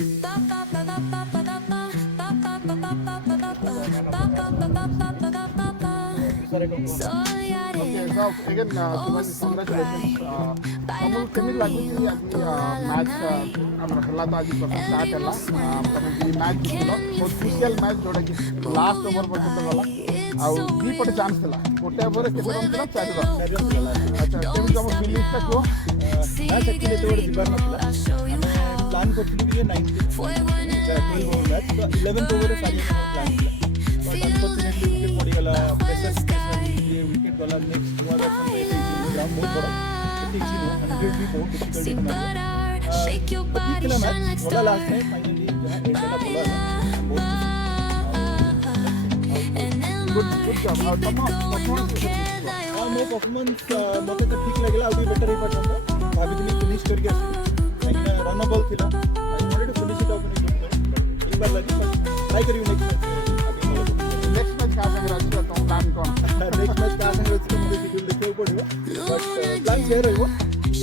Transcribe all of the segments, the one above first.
Okay, so again, congratulations. Kamu kami lagi ni match ଆମର ହେଲା ତ ଆଜି ପ୍ରଥମ ଷ୍ଟାର୍ଟ ହେଲା ତମେ ବି ମ୍ୟାଚ୍ ଜିତିଲ ବହୁତ କ୍ରୁସିଆଲ ମ୍ୟାଚ୍ ଯେଉଁଟାକି ଲାଷ୍ଟ ଓଭର ପର୍ଯ୍ୟନ୍ତ ଗଲା ଆଉ ଦୁଇ ପଟେ ଚାନ୍ସ ଥିଲା ଗୋଟେ ଓଭରରେ କେତେ ରନ୍ ଥିଲା 4 ରନ୍ ଆଚ୍ଛା କେମିତି ତମ ଫିଲିଂସଟା କୁହ ମ୍ୟାଚ୍ ଆକ୍ଚୁଆଲି ଏତେ ଗୋଟେ ଯିବାର ନଥିଲା ଆମେ ପ୍ଲାନ୍ କରିଥିଲୁ କି ଯେ 12 ଓଭର ମ୍ୟାଚ୍ ତ 11th ଓଭରରେ ସାରିବାର ପ୍ଲାନ୍ ଥିଲା ବଟ୍ ଅନଫର୍ଚୁନେଟଲି ୱିକେଟ୍ ପଡ଼ିଗଲା ପ୍ରେସର ସିଚୁଏସନ୍ ୱିକେଟ୍ ଗଲା ନେକ୍ସଟ ନୂଆ ବ୍ୟାଟ୍ସମ୍ୟାନ୍ ଗ୍ରାଉଣ୍ଡ ବହୁତ ବଡ଼ ଏତେ ଇଜି ନୁହଁ 100 ବି ବହୁତ ଡିଫିକଲ୍ଟ ମାରିବ ଜିତିଲା ମ୍ୟାଚ୍ ଗଲା ଲାଷ୍ଟ ଟାଇମ୍ ଫାଇନାଲି ଯାହା ଏଣ୍ଡ ହେଲା ଭଲ ହେଲା ବହୁତ ଗୁଡ୍ ଜବ୍ ଆଉ ତମ ମୋ ପରଫର୍ମାନ୍ସ ମୋତେ ତ ଠିକ୍ ଲାଗିଲା ଆଉ ଟିକେ ବେଟର୍ ହେଇପାରିଥାନ୍ତା ଭାବିଥିଲି ଫିନିଶ୍ କରିକି ଆସିବି କାହିଁକିନା ରନ୍ ବଲ୍ ଥିଲା I wanted to finish it off in ହେଇପାରିଲାନି ବଟ୍ ଟ୍ରାଏ କରିବି ନେକ୍ସଟ ନେକ୍ସଟ ମ୍ୟାଚ୍ କାହା ସାଙ୍ଗରେ ଅଛି ତମ ପ୍ଲାନ୍ କ'ଣ ନେକ୍ସଟ ମ୍ୟାଚ୍ କାହା ସାଙ୍ଗରେ ଅଛି ମୋତେ ଶିଡ୍ୟୁଲ୍ ଦେଖିବାକୁ ପଡ଼ିବ ବଟ୍ ପ୍ଲାନ୍ କ୍ଲିୟର୍ ରହିବ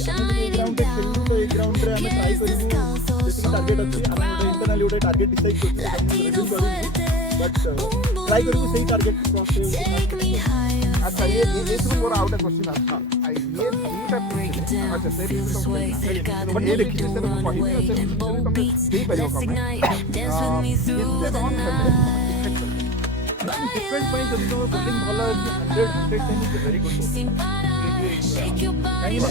ଆମେ ଯଦି ଏଇ ଗ୍ରାଉଣ୍ଡରେ ଖେଳିବୁ ତ ଏଇ ଗ୍ରାଉଣ୍ଡରେ ଆମେ ଟ୍ରାଏ କରିବୁ ଯେତିକି ଟାର୍ଗେଟ୍ ଅଛି ଆମେ ଗୋଟେ ଇଣ୍ଟରନାଲି ଗୋଟେ ଟାର୍ଗେଟ୍ ଡିସାଇଡ୍ କରିଛୁ ରିଭିଲ୍ କରିବୁ ବଟ୍ ଟ୍ରାଏ କରିବୁ ସେଇ ଟାର୍ଗେଟ୍ କ୍ରସ୍ अच्छा ये मोर आउट क्वेश्चन अच्छा ये दुटा ट्रेन अच्छा से बट ये देखिए से तो पहिले से तुम दे परियो कम इससे कौन डिफरेंट पॉइंट जब तो बॉलिंग भलो 100 10 इज वेरी गुड कहीं ना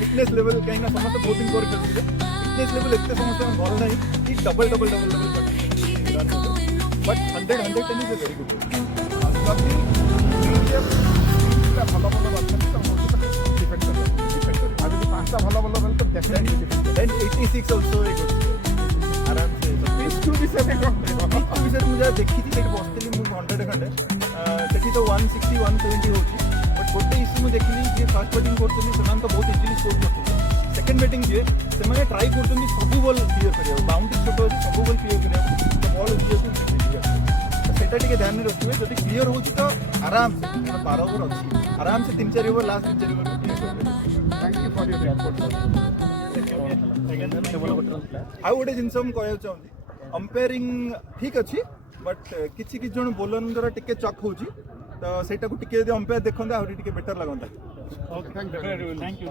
फिटनेस लेवल कहीं ना समस्त बोथिंग कर करते फिटनेस लेवल इतने समस्त भल नहीं कि double but 100 10 is very good कभी ଭଲ ଭଲ ଅଛନ୍ତି ତ ଡିପେଣ୍ଡ କରିବ ଆଉ ଯଦି ପାଞ୍ଚଟା ଭଲ ଭଲ ଗଲେ ତ ଡେଫିନେଟଲି ଦେନ୍ 86 ଅଲସୋ ଏ ଗୁଡ୍ ଆରାମ ସେ ପିଚ୍ ଟୁ ବିଷୟରେ କ'ଣ ବିଷୟରେ ମୁଁ ଯାହା ଦେଖିଛି ସେଇଠି ବସିଥିଲି ମୁଁ 100 ଖଣ୍ଡେ ସେଠି ତ 160 170 ହେଉଛି ବଟ୍ ଗୋଟେ ଇସ୍ୟୁ ମୁଁ ଦେଖିଲି ଯିଏ ଫାର୍ଷ୍ଟ ବ୍ୟାଟିଂ କରୁଛନ୍ତି ସେମାନେ ତ ବହୁତ ଇଜିଲି ସ୍କୋର କରୁଛନ୍ତି ସେକେଣ୍ଡ ବ୍ୟାଟିଂ ଯିଏ ସେମାନେ ଟ୍ରାଏ କରୁଛନ୍ତି ସବୁ ବଲ୍ କ୍ଲିୟର କରିବାକୁ ବାଉଣ୍ଡ୍ରି ଛୋଟ ଅଛି ସବୁ ବଲ୍ କ୍ଲିୟର କରିବାକୁ ବଲ୍ ଉଠିଯାଉଛି ସେଟା ଟିକେ ଧ୍ୟାନ ରଖିବେ ଯଦି କ୍ଲିୟର ହେଉଛି ତ ଆରାମ ସେ 12 ଓଭର ଅଛି आराम से 3-4 over last 3-4 over thank you for your support आउ गोटे जिनस मुझे कहना चाहूँगी अंपायरिंग ठीक अच्छी बट किसी किसी जन बोलर द्वारा टिके चक हो तो सेटा को टिके यदि अंपायर देखते आहरी टिके बेटर लगता थैंक यू